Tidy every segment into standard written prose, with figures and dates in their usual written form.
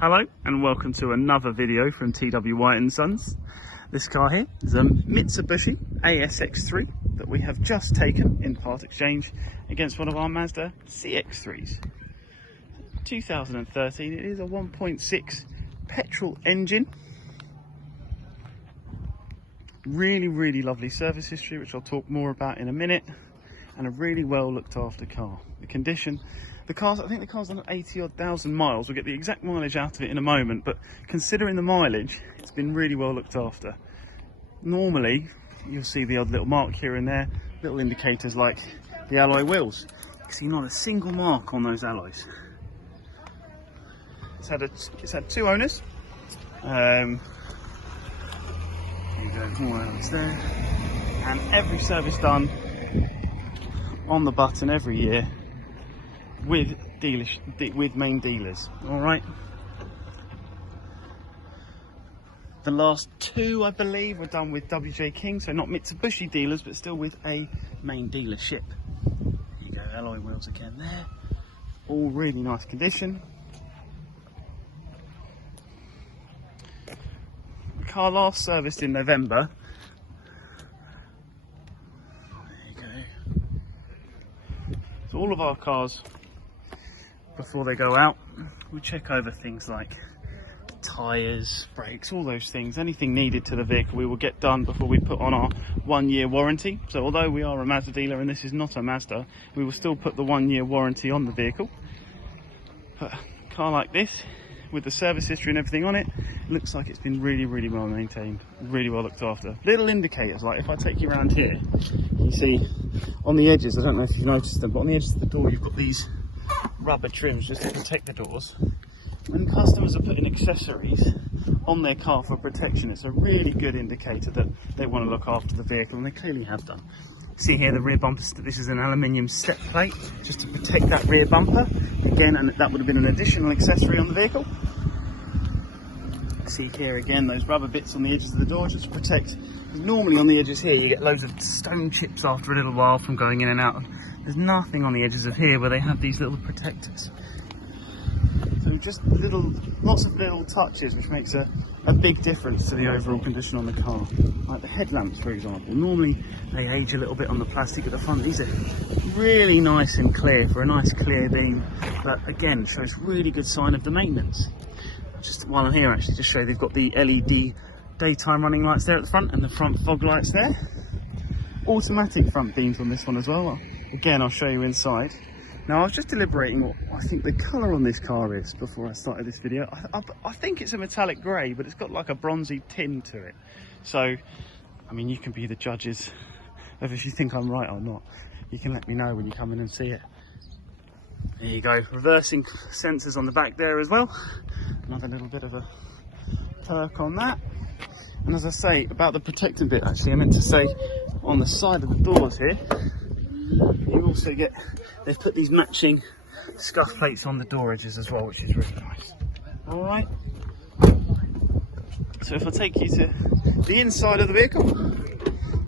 Hello and welcome to another video from TW White & Sons. This car here is a Mitsubishi ASX 3 that we have just taken in part exchange against one of our Mazda CX-3s. 2013, it is a 1.6 petrol engine. Really lovely service history, which I'll talk more about in a minute, and a really well looked after car. The condition, I think the car's on 80,000 miles. We'll get the exact mileage out of it in a moment, but considering the mileage, it's been really well looked after. Normally, you'll see the odd little mark here and there, little indicators like the alloy wheels. You see not a single mark on those alloys. It's had two owners. There you go, more alloys there. And every service done on the button every year with main dealers. All right. The last two, I believe, were done with WJ King, so not Mitsubishi dealers, but still with a main dealership. There you go, alloy wheels again there. All really nice condition. The car last serviced in November. There you go. So all of our cars, before they go out, we check over things like tyres, brakes, all those things. Anything needed to the vehicle we will get done before we put on our 1 year warranty. So although we are a Mazda dealer and this is not a Mazda, we will still put the 1 year warranty on the vehicle. But a car like this, with the service history and everything on it, looks like it's been really well maintained, really well looked after. Little indicators, like if I take you around here, you see on the edges, I don't know if you've noticed them, but on the edges of the door you've got these rubber trims just to protect the doors. When customers are putting accessories on their car for protection, it's a really good indicator that they want to look after the vehicle, and they clearly have done. See here the rear bumper, this is an aluminium step plate just to protect that rear bumper again, and that would have been an additional accessory on the vehicle. See here again those rubber bits on the edges of the door just to protect. Normally on the edges here you get loads of stone chips after a little while from going in and out. There's nothing on the edges of here where they have these little protectors. So just lots of little touches which makes a big difference to the overall condition on the car. Like the headlamps, for example. Normally they age a little bit on the plastic at the front. These are really nice and clear for a nice clear beam, but again shows really good sign of the maintenance. Just while I'm here, actually, just show you they've got the LED daytime running lights there at the front and the front fog lights there. Automatic front beams on this one as well. Again, I'll show you inside. Now, I was just deliberating what I think the colour on this car is before I started this video. I think it's a metallic grey, but it's got like a bronzy tint to it. So, I mean, you can be the judges of if you think I'm right or not. You can let me know when you come in and see it. There you go, reversing sensors on the back there as well. Another little bit of a perk on that. And as I say, about the protecting bit, actually, I meant to say on the side of the doors here, you also get, they've put these matching scuff plates on the door edges as well, which is really nice. Alright, so if I take you to the inside of the vehicle,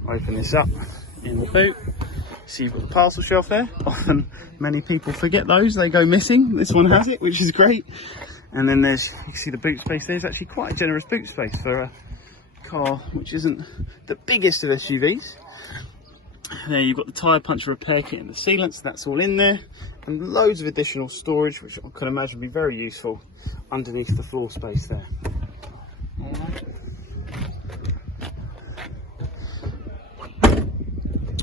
open this up in the boot, see you've got the parcel shelf there. Often many people forget those, they go missing. This one has it, which is great. And then you can see the boot space. There's actually quite a generous boot space for a car which isn't the biggest of SUVs. There you've got the tyre puncher repair kit and the sealants, that's all in there, and loads of additional storage which I can imagine be very useful underneath the floor space there. Alright.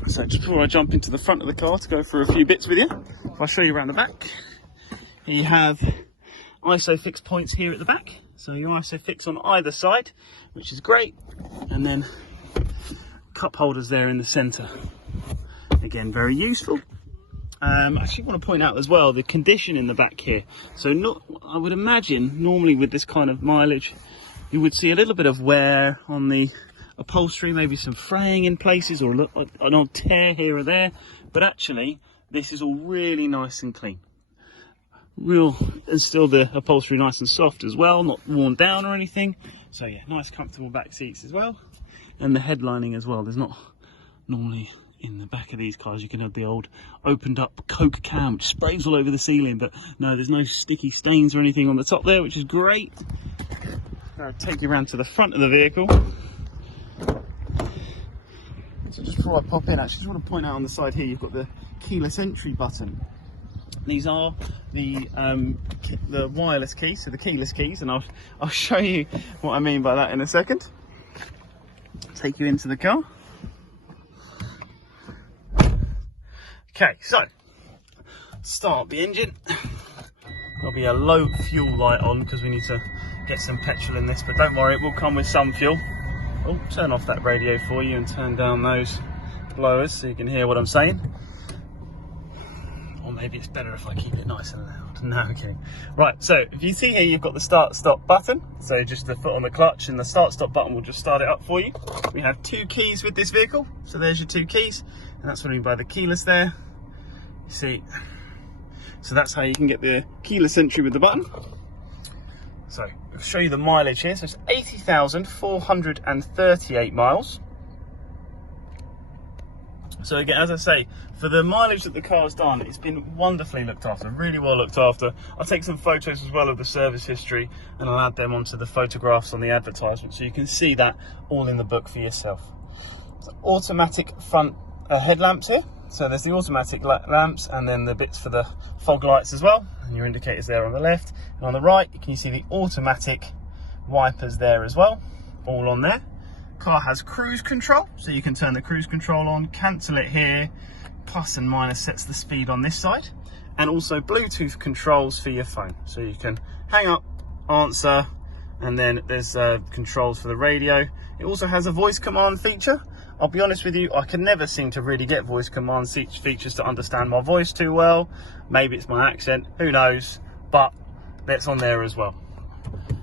So just before I jump into the front of the car to go through a few bits with you, I'll show you around the back. Here you have ISOFIX points here at the back, so your ISOFIX on either side, which is great, and then cup holders there in the centre. Again, very useful. I actually want to point out as well the condition in the back here. So I would imagine normally with this kind of mileage you would see a little bit of wear on the upholstery, maybe some fraying in places or an odd tear here or there, but actually this is all really nice and clean. And still the upholstery nice and soft as well, not worn down or anything. So yeah, nice comfortable back seats as well. And the headlining as well, there's not normally in the back of these cars you can have the old opened up Coke can which sprays all over the ceiling, but no, there's no sticky stains or anything on the top there, which is great. I'll take you around to the front of the vehicle. So just before I pop in, actually just want to point out on the side here you've got the keyless entry button. These are the wireless keys, so the keyless keys, and I'll show you what I mean by that in a second. Take you into the car. Okay, so start the engine. There'll be a low fuel light on because we need to get some petrol in this, but don't worry, it will come with some fuel. Oh, turn off that radio for you and turn down those blowers so you can hear what I'm saying. Or maybe it's better if I keep it nice and loud. No, okay. Right, so if you see here, you've got the start-stop button. So just the foot on the clutch and the start-stop button will just start it up for you. We have 2 keys with this vehicle. So there's your 2 keys. And that's what I mean by the keyless there. You see, so that's how you can get the keyless entry with the button. So I'll show you the mileage here. So it's 80,438 miles. So again, as I say, for the mileage that the car's done, it's been wonderfully looked after, really well looked after. I'll take some photos as well of the service history and I'll add them onto the photographs on the advertisement so you can see that all in the book for yourself. So automatic front headlamps here. So there's the automatic lamps and then the bits for the fog lights as well. And your indicators there on the left. And on the right, you can see the automatic wipers there as well, all on there. Car has cruise control, so you can turn the cruise control on, cancel it here, plus and minus sets the speed on this side, and also Bluetooth controls for your phone. So you can hang up, answer, and then there's controls for the radio. It also has a voice command feature. I'll be honest with you, I can never seem to really get voice command features to understand my voice too well. Maybe it's my accent, who knows, but that's on there as well.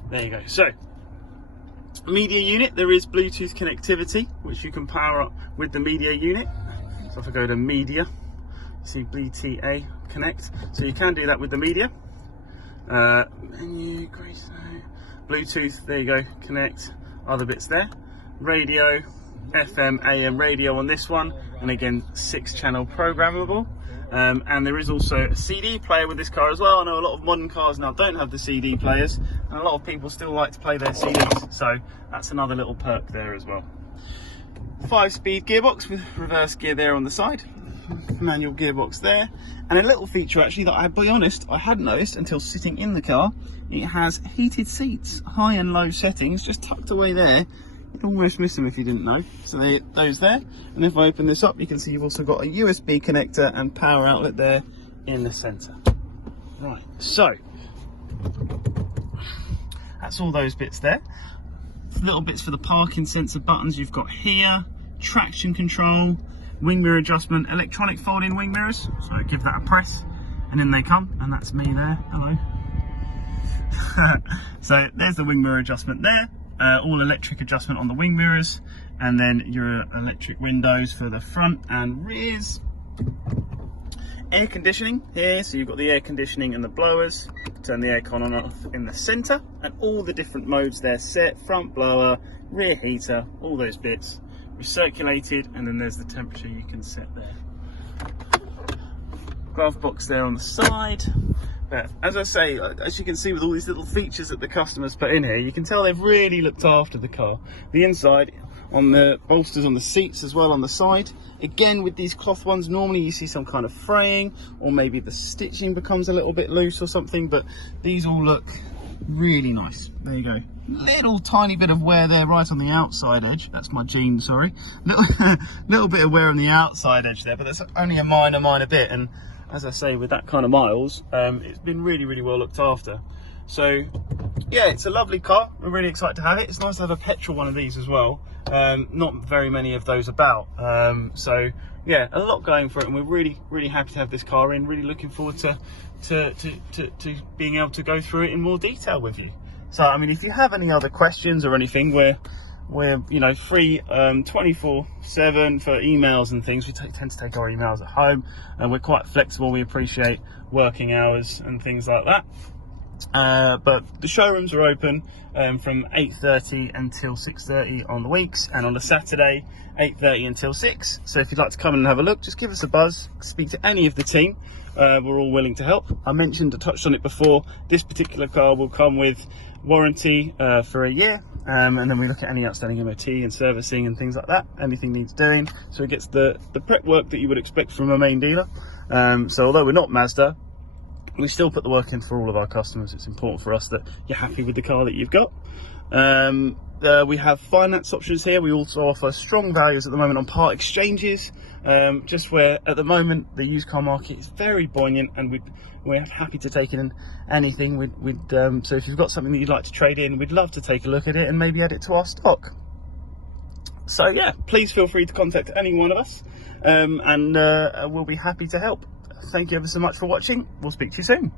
There you go. So media unit, there is Bluetooth connectivity which you can power up with the media unit. So if I go to media, you see BTA connect, so you can do that with the media. Menu, great, Bluetooth, there you go, connect, other bits there. Radio, FM, AM radio on this one, and again 6-channel programmable. And there is also a CD player with this car as well. I know a lot of modern cars now don't have the CD players, and a lot of people still like to play their CDs, so that's another little perk there as well. 5-speed gearbox with reverse gear there on the side, manual gearbox there, and a little feature actually that, I'll be honest, I hadn't noticed until sitting in the car. It has heated seats, high and low settings, just tucked away there. You'd almost miss them if you didn't know. So those there, and if I open this up, you can see you've also got a USB connector and power outlet there in the center. Right, so that's all those bits there. Little bits for the parking sensor buttons you've got here, traction control, wing mirror adjustment, electronic folding wing mirrors. So give that a press and in they come, and that's me there. Hello. So there's the wing mirror adjustment there. All electric adjustment on the wing mirrors, and then your electric windows for the front and rears. Air conditioning here, so you've got the air conditioning and the blowers. Turn the aircon on and off in the center, and all the different modes there set: front blower, rear heater, all those bits recirculated, and then there's the temperature you can set there. Glove box there on the side. But as I say, as you can see with all these little features that the customers put in here, you can tell they've really looked after the car. The inside, on the bolsters on the seats as well on the side. Again, with these cloth ones, normally you see some kind of fraying, or maybe the stitching becomes a little bit loose or something, but these all look really nice. There you go. Little tiny bit of wear there right on the outside edge. That's my jeans, sorry. Little bit of wear on the outside edge there, but that's only a minor bit. And as I say, with that kind of miles, it's been really well looked after. So yeah, it's a lovely car. We're really excited to have it. It's nice to have a petrol one of these as well. Not very many of those about. So yeah, a lot going for it, and we're really happy to have this car in. Really looking forward to being able to go through it in more detail with you. So I mean, if you have any other questions or anything, we're free 24/7 for emails and things. We tend to take our emails at home, and we're quite flexible. We appreciate working hours and things like that. But the showrooms are open from 8:30 until 6:30 on the weeks, and on a Saturday 8:30 until 6. So if you'd like to come in and have a look, just give us a buzz, speak to any of the team. We're all willing to help. I touched on it before, this particular car will come with warranty for a year, and then we look at any outstanding MOT and servicing and things like that. Anything needs doing, so it gets the prep work that you would expect from a main dealer. So although we're not Mazda, we still put the work in for all of our customers. It's important for us that you're happy with the car that you've got. We have finance options here. We also offer strong values at the moment on part exchanges, just where at the moment the used car market is very buoyant, and we're happy to take in anything. So if you've got something that you'd like to trade in, we'd love to take a look at it and maybe add it to our stock. So yeah, please feel free to contact any one of us, and we'll be happy to help. Thank you ever so much for watching. We'll speak to you soon.